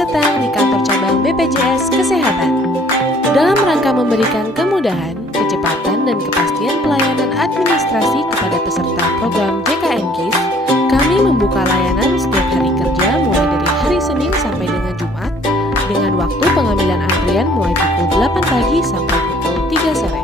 Selamat datang di kantor cabang BPJS Kesehatan. Dalam rangka memberikan kemudahan, kecepatan, dan kepastian pelayanan administrasi kepada peserta program JKN KIS, kami membuka layanan setiap hari kerja mulai dari hari Senin sampai dengan Jumat dengan waktu pengambilan antrian mulai pukul 8 pagi sampai pukul 3 sore.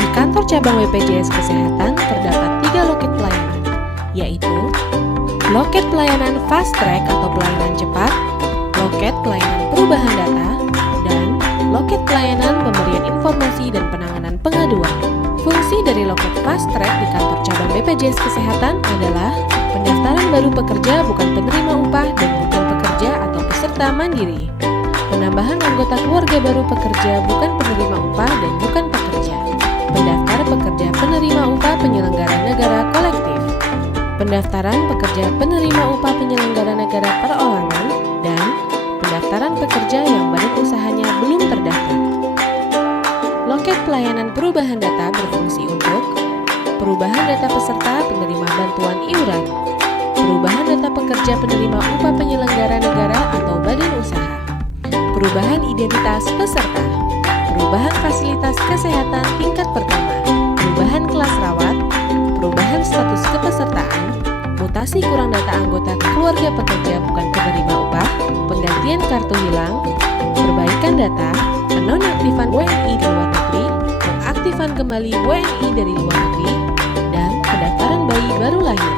Di kantor cabang BPJS Kesehatan terdapat 3 loket pelayanan, yaitu loket pelayanan fast track atau pelayanan cepat, loket pelayanan perubahan data, dan loket pelayanan pemberian informasi dan penanganan pengaduan. Fungsi dari loket fast track di kantor cabang BPJS Kesehatan adalah pendaftaran baru pekerja bukan penerima upah dan bukan pekerja atau peserta mandiri, penambahan anggota keluarga baru pekerja bukan penerima upah dan bukan pekerja, pendaftar pekerja penerima upah penyelenggara negara kolektif, pendaftaran pekerja penerima upah penyelenggara negara perorangan, dan pendaftaran pekerja yang badan usahanya belum terdaftar. Loket pelayanan perubahan data berfungsi untuk perubahan data peserta penerima bantuan iuran, perubahan data pekerja penerima upah penyelenggara negara atau badan usaha, perubahan identitas peserta, perubahan fasilitas kesehatan tingkat pertama, perubahan kelas rawat, perubahan status kepesertaan, mutasi kurang data anggota keluarga pekerja bukan penerima upah, penggantian kartu hilang, perbaikan data, penonaktifan WNI di luar negeri, pengaktifan kembali WNI dari luar negeri, dan pendaftaran bayi baru lahir.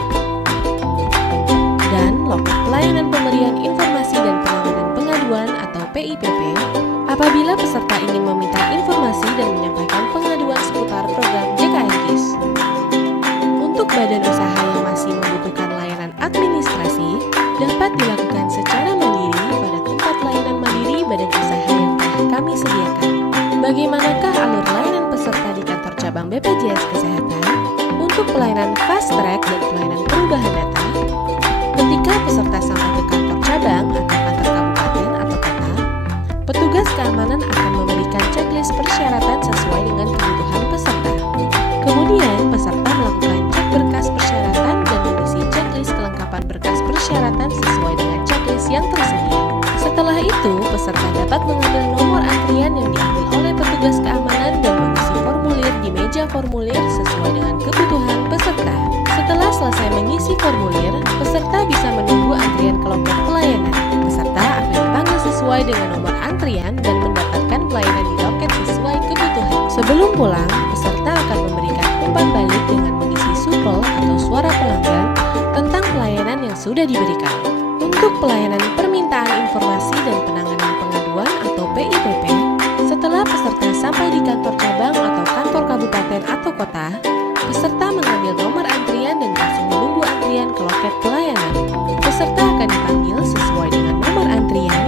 Dan loket pelayanan pemberian informasi dan penanganan pengaduan atau PIPP apabila peserta ingin meminta informasi dan menyampaikan pengaduan seputar program JKN KIS. Untuk badan usaha yang masih membutuhkan layanan administrasi dapat dilakukan secara mandiri pada tempat layanan mandiri badan usaha yang telah kami sediakan. Bagaimanakah alur layanan peserta di kantor cabang BPJS Kesehatan? Untuk pelayanan fast track dan pelayanan perubahan data, ketika peserta sampai ke kantor cabang atau kantor kabupaten atau kota, petugas keamanan akan memberikan checklist persyaratan sesuai dengan kebutuhan peserta. Kemudian, peserta melakukan cek berkas persyaratan dan mengisi checklist kelengkapan berkas persyaratan sesuai dengan checklist yang tersedia. Setelah itu, peserta dapat mengambil nomor antrian yang diambil oleh petugas keamanan dan mengisi formulir di meja formulir sesuai dengan kebutuhan peserta. Setelah selesai mengisi formulir, peserta bisa menunggu antrian ke loket pelayanan. Peserta akan dipanggil sesuai dengan nomor antrian dan mendapatkan pelayanan di loket sesuai kebutuhan. Sebelum pulang, peserta akan memberikan umpan balik dengan mengisi supel atau suara pelanggan tentang pelayanan yang sudah diberikan. Untuk pelayanan permintaan informasi dan penanganan pengaduan atau PIPP, setelah peserta sampai di kantor cabang atau kantor kabupaten atau kota, peserta mengambil nomor antrian dan langsung menunggu antrian ke loket pelayanan. Peserta akan dipanggil sesuai dengan nomor antrian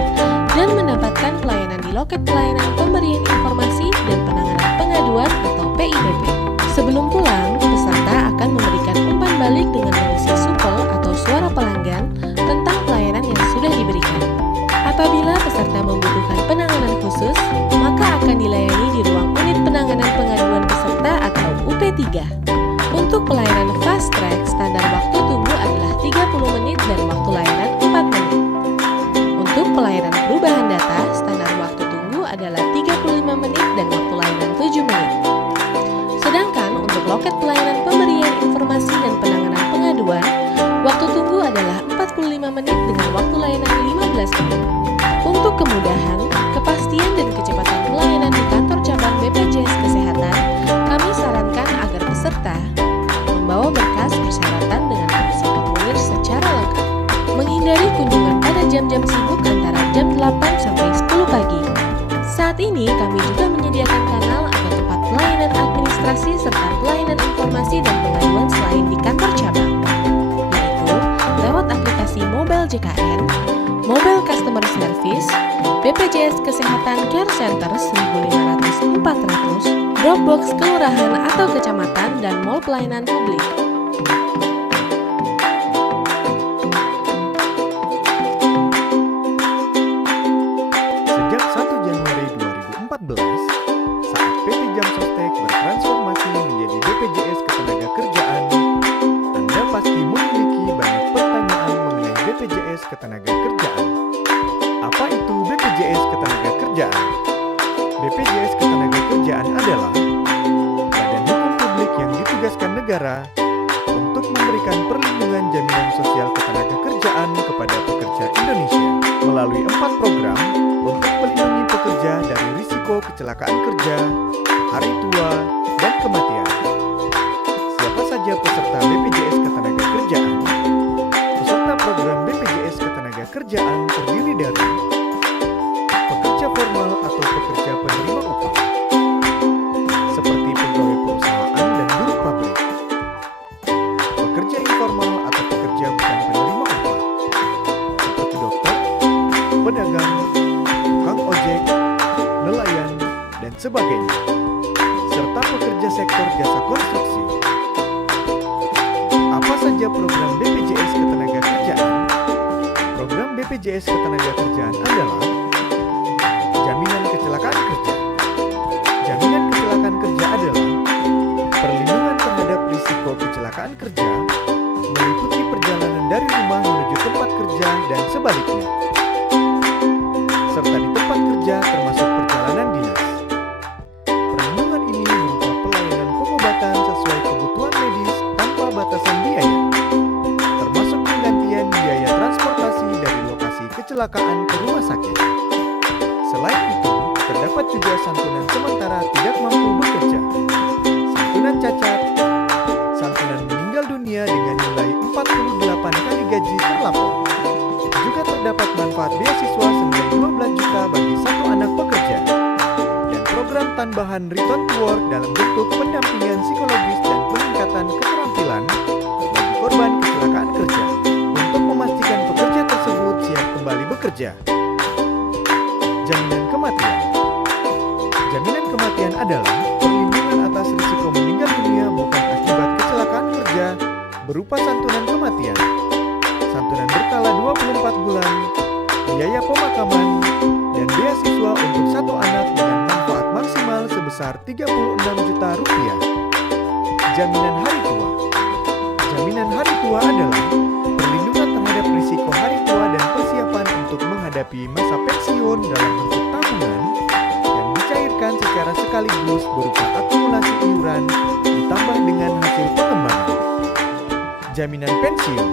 dan mendapatkan pelayanan di loket pelayanan pemberian informasi dan penanganan pengaduan atau PIPP. Sebelum pulang, peserta akan memberikan umpan balik dengan mengisi supel atau suara pelanggan tentang pelayanan yang sudah diberikan. Apabila peserta membutuhkan penanganan khusus, maka akan dilayani di ruang unit penanganan pengaduan peserta atau UP3. Untuk pelayanan fast track, standar waktu tunggu adalah 30 menit dan waktu layanan 4 menit. Untuk pelayanan perubahan data, standar waktu tunggu adalah 35 menit dan waktu layanan 7 menit. Sedangkan untuk loket pelayanan pemberian informasi dan penanganan pengaduan, waktu tunggu adalah 45 menit dengan waktu layanan 15 menit. Untuk kemudahan, kepastian dan kecepatan pelayanan di kantor cabang BPJS Kesehatan, kami sarankan agar peserta membawa berkas persyaratan dengan mengisi formulir secara lengkap. Menghindari kunjungan pada jam-jam sibuk antara jam 8 sampai 10 pagi. Saat ini kami juga menyediakan kanal atau tempat pelayanan administrasi serta pelayanan informasi dan pengaduan selain di kantor cabang, yaitu lewat aplikasi Mobile JKN, Mobile Customer Service, BPJS Kesehatan Care Center 1500-400, Dropbox kelurahan atau kecamatan, dan mall pelayanan publik. Sejak 1 Januari 2014, saat PT Jam Sostek bertransformasi menjadi BPJS Ketenagakerjaan, Anda pasti memiliki banyak pertanyaan mengenai BPJS Ketenagakerjaan. Apa Ketenagakerjaan. BPJS Ketenagakerjaan adalah badan hukum publik yang ditugaskan negara untuk memberikan perlindungan jaminan sosial ketenagakerjaan kepada pekerja Indonesia melalui 4 program untuk melindungi pekerja dari risiko kecelakaan kerja, hari tua, dan kematian. Siapa saja peserta BPJS Ketenagakerjaan? Peserta program BPJS Ketenagakerjaan terdiri dari pekerja formal atau pekerja penerima upah, seperti pegawai perusahaan dan buruh pabrik, pekerja informal atau pekerja bukan penerima upah, seperti dokter, pedagang, tukang ojek, nelayan, dan sebagainya, serta pekerja sektor jasa konstruksi. Apa saja program BPJS Ketenagakerjaan? Program BPJS Ketenagakerjaan adalah jaminan kecelakaan kerja. Jaminan kecelakaan kerja adalah perlindungan terhadap risiko kecelakaan kerja meliputi perjalanan dari rumah menuju tempat kerja dan sebaliknya, serta di tempat kerja termasuk perjalanan dinas. Perlindungan ini berupa pelayanan pengobatan sesuai kebutuhan medis tanpa batasan biaya, termasuk penggantian biaya transportasi dari lokasi kecelakaan ke rumah sakit. Selain itu, terdapat juga santunan sementara tidak mampu bekerja, santunan cacat, santunan meninggal dunia dengan nilai 48 kali gaji per lapor. Juga terdapat manfaat beasiswa senilai 12 juta bagi satu anak pekerja, dan program tambahan return to work dalam bentuk pendampingan psikologis dan peningkatan keterampilan bagi korban kecelakaan kerja untuk memastikan pekerja tersebut siap kembali bekerja. Jaminan kematian. Jaminan kematian adalah perlindungan atas risiko meninggal dunia bukan akibat kecelakaan kerja berupa santunan kematian, santunan berkala 24 bulan, biaya pemakaman, dan beasiswa untuk satu anak dengan manfaat maksimal sebesar 36 juta rupiah. Jaminan hari tua. Jaminan hari tua adalah perlindungan terhadap risiko hari tua dan persiapan untuk menghadapi masa pensiun dalam bentuk tabungan yang dicairkan secara sekaligus berupa akumulasi iuran ditambah dengan hasil pengembangan. Jaminan pensiun.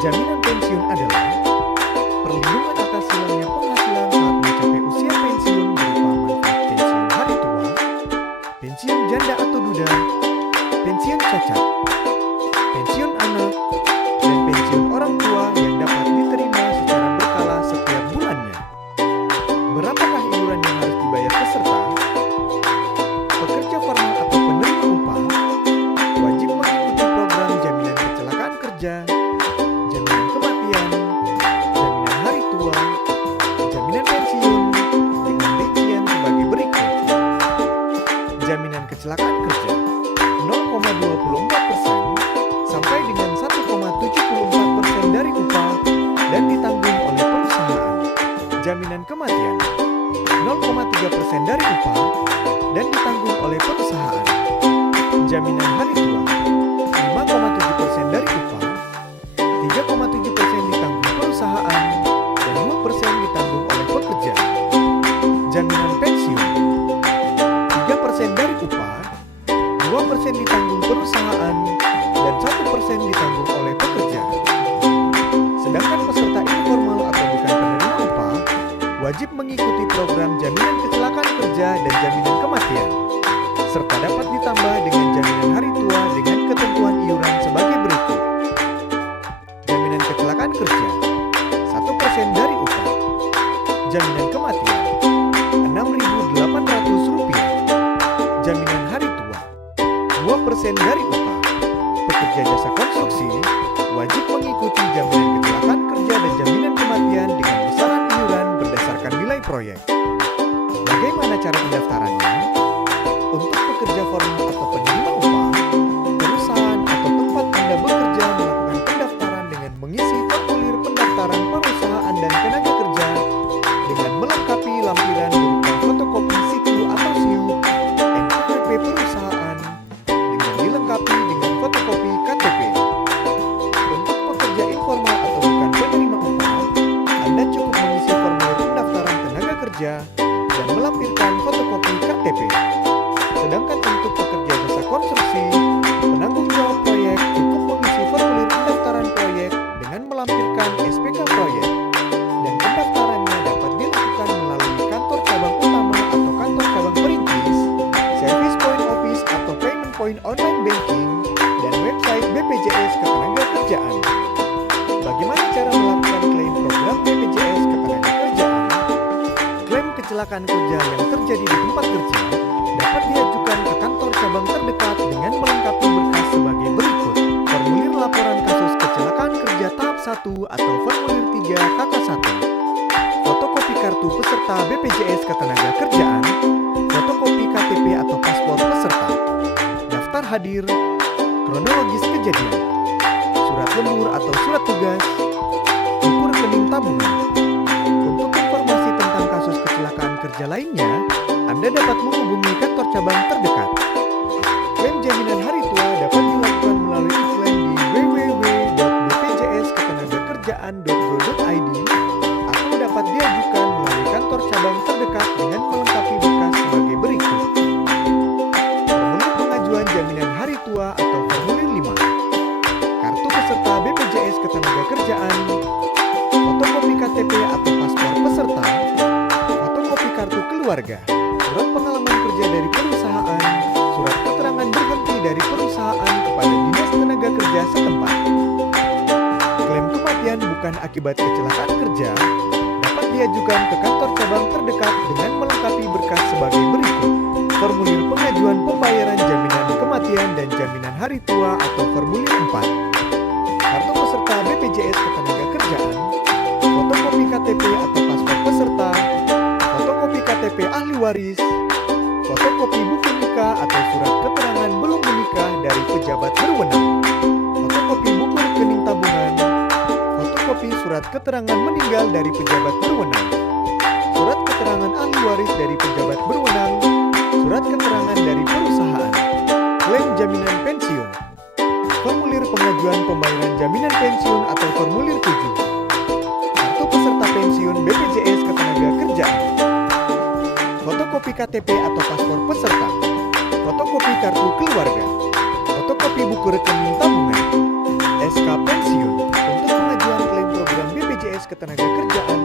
Jaminan pensiun adalah perlindungan atas hilangnya penghasilan saat mencapai usia pensiun berupa manfaat pensiun hari tua, pensiun janda atau duda, pensiun cacat, pensiun anak, dan pensiun orang tua yang dapat diterima secara berkala setiap bulannya. Berapakah iuran yang harus dibayar peserta? Pekerja formal atau penerima upah wajib mengikuti program jaminan kecelakaan kerja, jaminan kematian, jaminan hari tua, jaminan pensiun dengan rincian sebagai berikut. Jaminan kecelakaan kerja 0,24% sampai dengan 1,74% dari upah dan ditanggung oleh perusahaan. Jaminan kematian 0,3% dari upah dan ditanggung oleh perusahaan. Jaminan hari tua 5,7% dari upah, 3,7% ditanggung perusahaan, dan 2% ditanggung oleh pekerja. Jaminan pensiun 3% dari upah, 2% ditanggung perusahaan, dan 1% ditanggung oleh pekerja. Sedangkan peserta informal atau bukan penerima upah wajib mengikuti program jaminan kecelakaan kerja dan jaminan kematian, serta dapat ditambah dengan jaminan hari tua dengan ketentuan iuran sebagai berikut. Jaminan kecelakaan kerja 1% dari upah. Jaminan kematian Rp6.800. Jaminan hari tua 2% dari upah. Pekerja jasa konstruksi wajib mengikuti jaminan kecelakaan kerja dan jaminan kematian dengan besaran iuran berdasarkan nilai proyek. Bagaimana cara pendaftarannya? Untuk pekerja formal atau penerima upah, perusahaan atau tempat Anda bekerja melakukan pendaftaran dengan mengisi formulir pendaftaran perusahaan dan tenaga kerja dengan melengkapi lampiran berupa fotokopi situ atau SIU, NPWP perusahaan dengan dilengkapi dengan fotokopi KTP. Untuk pekerja informal atau bukan penerima upah, Anda cukup mengisi formulir pendaftaran tenaga kerja dan KTP. Sedangkan untuk pekerja jasa konstruksi, penanggung jawab proyek cukup mengisi formulir pendaftaran proyek dengan melampirkan SPK proyek, dan pendaftarannya dapat dilakukan melalui kantor cabang utama atau kantor cabang perintis, service point office atau payment point online banking, dan website BPJS Ketenagakerjaan. Bagaimana cara melakukan klaim program BPJS Ketenagakerjaan? Klaim kecelakaan kerja yang terjadi di tempat kerja dapat diajukan ke kantor cabang terdekat dengan melengkapi berkas sebagai berikut: formulir laporan kasus kecelakaan kerja tahap 1 atau formulir 3 KK1, fotokopi kartu peserta BPJS Ketenagakerjaan, fotokopi KTP atau paspor peserta, daftar hadir, kronologis kejadian, surat lembur atau surat tugas, buku rekening tabungan. Untuk informasi tentang kasus kecelakaan kerja lainnya, Anda dapat menghubungi kantor cabang terdekat. Klaim jaminan hari tua dapat dilakukan melalui iklan di www.bpjsketenagakerjaan.go.id atau dapat diajukan melalui kantor cabang terdekat dengan melengkapi berkas sebagai berikut: formulir pengajuan jaminan hari tua atau formulir 5, kartu peserta BPJS Ketenagakerjaan, fotokopi KTP atau paspor peserta, fotokopi kartu keluarga, surat pengalaman kerja dari perusahaan, surat keterangan berhenti dari perusahaan kepada Dinas Tenaga Kerja setempat. Klaim kematian bukan akibat kecelakaan kerja dapat diajukan ke kantor cabang terdekat dengan melengkapi berkas sebagai berikut: formulir pengajuan pembayaran jaminan kematian dan jaminan hari tua atau formulir 4, kartu peserta BPJS Ketenagakerjaan, fotokopi KTP atau paspor peserta, fotokopi KTP ahli waris, fotokopi buku nikah atau surat keterangan belum menikah dari pejabat berwenang, fotokopi buku rekening tabungan, fotokopi surat keterangan meninggal dari pejabat berwenang, surat keterangan ahli waris dari pejabat berwenang, surat keterangan dari perusahaan. Klaim jaminan pensiun, formulir pengajuan pembayaran jaminan pensiun atau formulir 7, kartu peserta pensiun BPJS Ketenagakerjaan, fotokopi KTP atau paspor peserta, fotokopi kartu keluarga, fotokopi buku rekening tabungan, SK pensiun. Untuk pengajuan klaim program BPJS Ketenagakerjaan